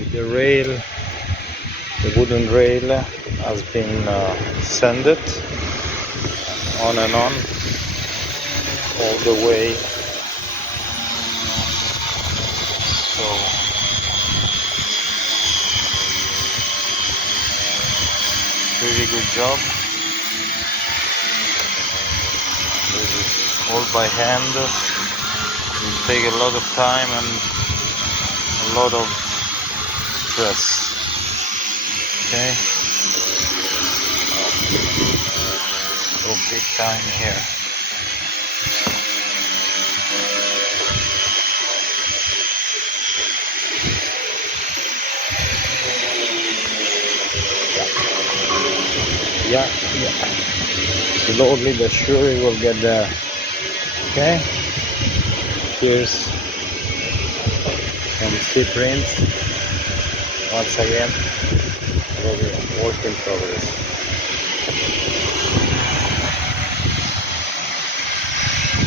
Okay, the rail, the wooden rail has been sanded on and on all the way. So really good job. This is all by hand. It take a lot of time and a lot of stress. Okay, so big time here. Yeah. Slowly but surely we'll get there. Okay. Here's from SeaPrince once again. Work in progress.